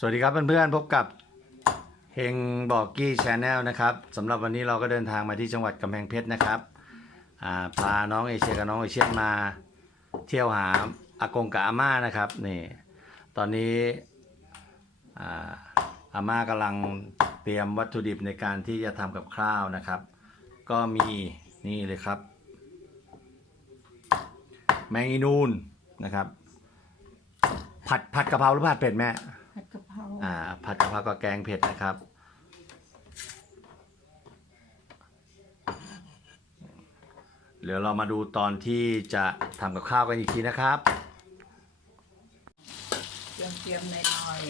สวัสดีครับเพื่อนๆพบกับเฮงบอกกี้ชาแนลนะครับสำหรับวันนี้เราก็เดินทางมาที่จังหวัดกำแพงเพชรนะครับอ่าพาน้องเอเชียกับน้องเอเชียนมาเที่ยวหาอากงกับอาม่านะครับนี่ตอนนี้อาม่ากำลังเตรียมวัตถุดิบในการที่จะทำกับข้าวนะครับ ก็มีนี่เลยครับ แมงอีนูนนะครับ ผัดผัดกะเพราหรือผัดเผ็ดแม่ อ่าผัดกะเพรากับแกงเผ็ดนะครับ เดี๋ยวเรามาดูตอนที่จะทำกับข้าวกันอีกทีนะครับเตรียมเตรียมๆหน่อย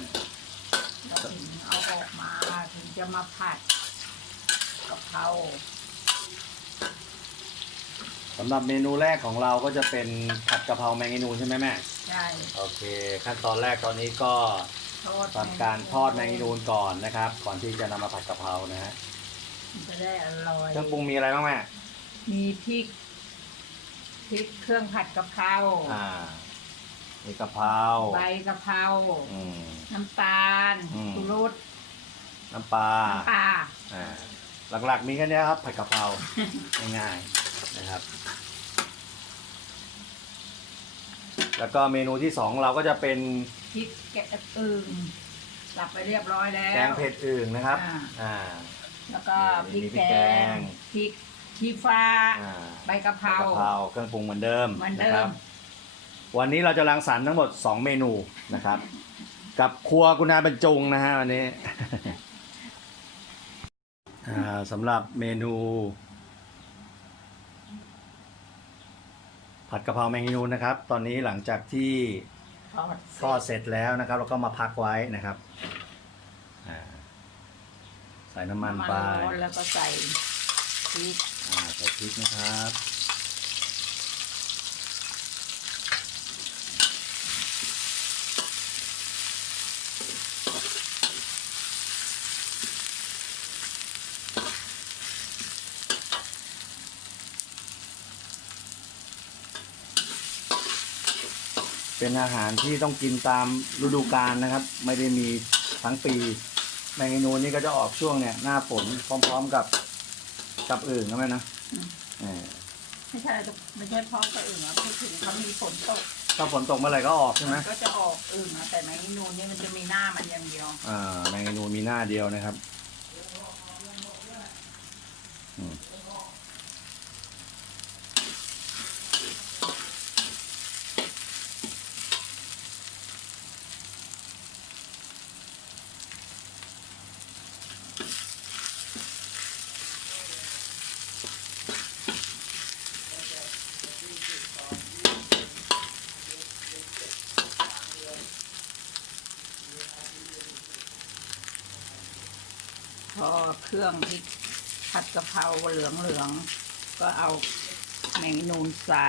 ๆแล้วถึงเอาออกมาถึงจะมาผัดกะเพราสำหรับเมนูแรกของเราก็จะเป็นผัดกะเพราแมงอีนูนใช่ไหมแม่ ใช่ โอเค ขั้นตอนแรกตอนนี้ก็ ทอดทำการทอดแมงอีนูนก่อนนะครับ ก่อนที่จะนำมาผัดกะเพรานะฮะมันจะได้อร่อย เครื่องปรุงมีอะไรบ้างแม่มีพริกพริกเครื่องผัดกะเพราอ่ามีกะเพราใบกะเพราอืม น้ำตาลอืม ชูรสน้ำปลาน้ำปลาอ่าหลักๆมีแค่เนี้ยครับผัดกะเพราง่ายๆนะครับ แล้วก็เมนูที่สองเราก็จะเป็น พริกแกะอึ่งสับไปเรียบร้อยแล้วแกงเผ็ดอื่นนะครับ อ่า อ่า แล้วก็พริกมีพริกแกแกงง พริกชี้ฟ้า อ่าใบกะเพรา กะเพราเครื่องปรุงเหมือนเดิมเหมือนเดินะครัมบวันนี้เราจะรังสรรค์ทั้งหมด 2 เมนูนะครับ กับครัวกุณาบรรจงนะฮะวันนี้ อ่าสำหรับเมนู ผัดกะเพราแมงอีนูนนะครับ ตอนนี้หลังจากที่ ทอดทอดเสร็จแล้วนะครับเราก็มาพักไว้นะครับอ่าใส่น้ำมันไป ร้อนแล้วก็ใส่พริก อ่าใส่พริกนะครับ เป็นอาหารที่ต้องกินตามฤดูกาลนะครับ ไม่ได้มีทั้งปีแมงอีนูนนี่ก็จะออกช่วงเนี่ย หน้าฝนพร้อม ๆกับกับอื่นนะแม่นะเออไม่ใช่ไม่ใช่พร้อมกับอึ่งอะพูดถึงเขามีฝนตกถ้าฝนตกเมื่อไหร่ก็ออกใช่ไหมมันก็จะออกอึ่งอะแต่ในนูนนี่มันจะมีหน้ามันอย่างเดียวอ่าแมงอีนูนมีหน้าเดียวนะครับ อืม พอเครื่องที่ผัดกะเพราเหลืองๆก็เอาแมงนูนใส่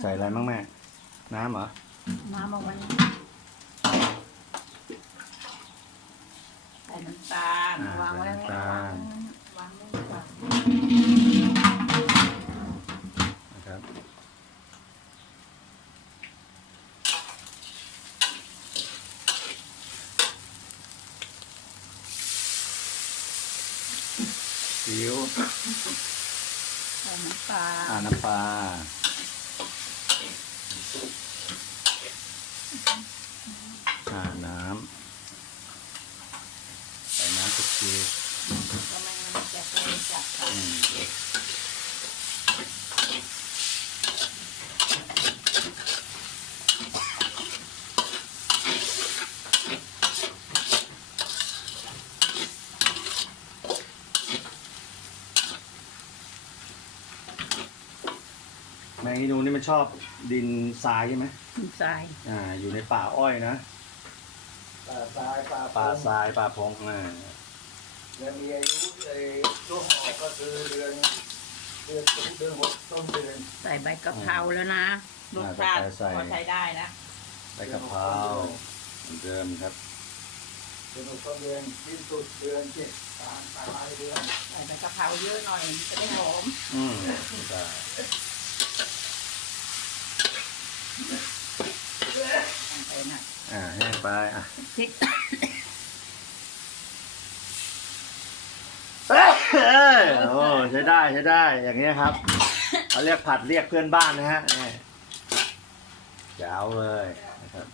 ใส่อะไรบ้างแม่ น้ำเหรอ น้ำเอาไว้ใส่น้ำตาลอ่าวางไว้ใส่น้ำตาล วางไว้ก่อนนะครับซีอิ๊วใส่น้ำปลาอ่าน้ำปลาอ่าน้ำ ใส่น้ำสุกทีก็ไม่งั้นมันจะเละจัดอืมแมงอีนูนนี่มันชอบดินทรายใช่ไหมใส่อ่า อยู่ในป่าอ้อยนะ ป่าทรายป่าปลาพงทรายปลาพงอ่า จะมีอายุไอ้ช่วงออกก็คือเดือนเดือนเดือนหกต้นเดือนใส่ใบกะเพราแล้วนะรสชาติพอใช้ได้นะใบกะเพราเหมือนเดิมครับเดือนหกต้นเดือนสิ้นสุดเดือนเจ็ดกลางปลายเดือนใส่ใบกะเพราเยอะหน่อยมันจะได้หอมอืมใช่ไปนะอ่าแห้งไปอะพริก เอ้ยโอ้ใช้ได้ใช้ได้ อย่างเงี้ยครับเขาเรียกผัดเรียกเพื่อนบ้านนะฮะนี่แจ๋วเลยนะครับ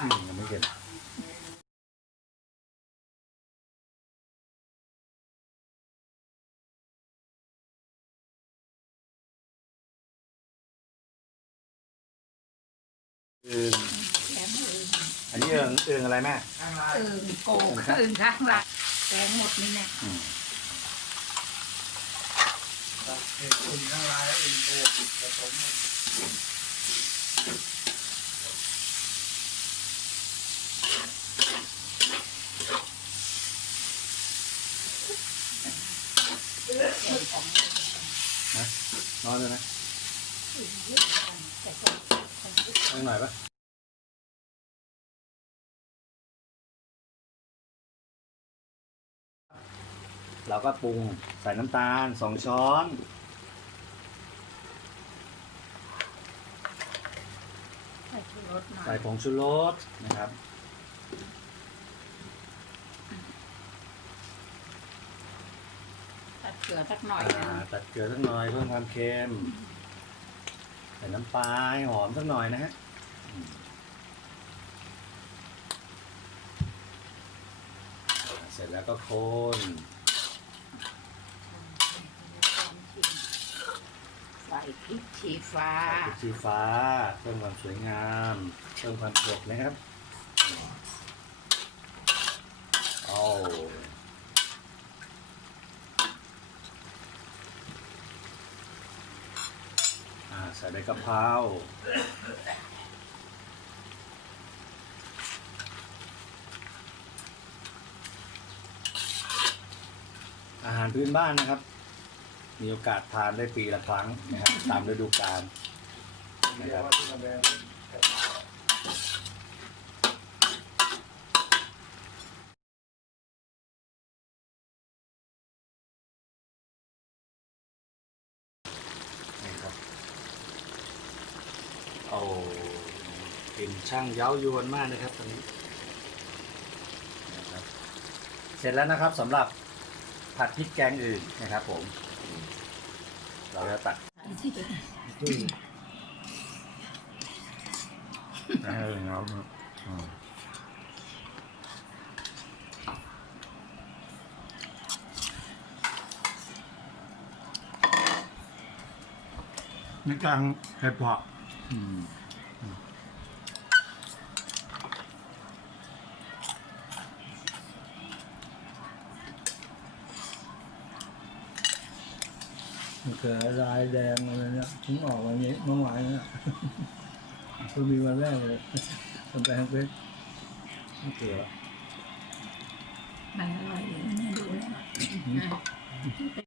อืมยังไม่เห็น อึ่งแกงอื่นอันนี้เอิงเอิงอะไรแม่ข้างล่างอื่นโกกอื่นข้างหลังแกงหมดนี่แน่อืมเห็ดอุ่นข้างล่างแล้วอุ่นโตผสมนอนเลยนะเอา หน่อยปะเราก็ปรุงใส่น้ำตาลสองช้อน ใส่ชูรสหน่อใส่ยผงชูรสนะครับ ตัดเกลือสักหน่อยนึงอ่าตัดเกลือสักหน่อยเพิ่มความเค็มใส่น้ำปลาให้หอมสักหน่อยนะฮะอืมอ่า เสร็จแล้วก็คนใส่พริกชี้ฟ้า ใส่พริกชี้ฟ้า เพิ่มความสวยงาม เพิ่มความสดนะครับเอาอ่าใส่ใบกะเพราารพื้นบ้านนะครับ มีโอกาสทานได้ปีละครั้งนะครับ ตามฤดูกาลนี่ครับโอ้กลิ่นช่างเย้ายวนมากนะครับตอนนี้นะครับ เสร็จแล้วนะครับสำหรับ ผัดพริกแกงอื่นนะครับผม เราจะตักเออเนาะในกลางเห็ดเพาะม เขือลายแดงอะไรเนี่ยถึงออกวันนี้เมื่อวานเนี่ยเพิ่งมีวันแรกเลยกำแพงเพชรมะเขือมันอร่อยอยู่นะดูแล้ว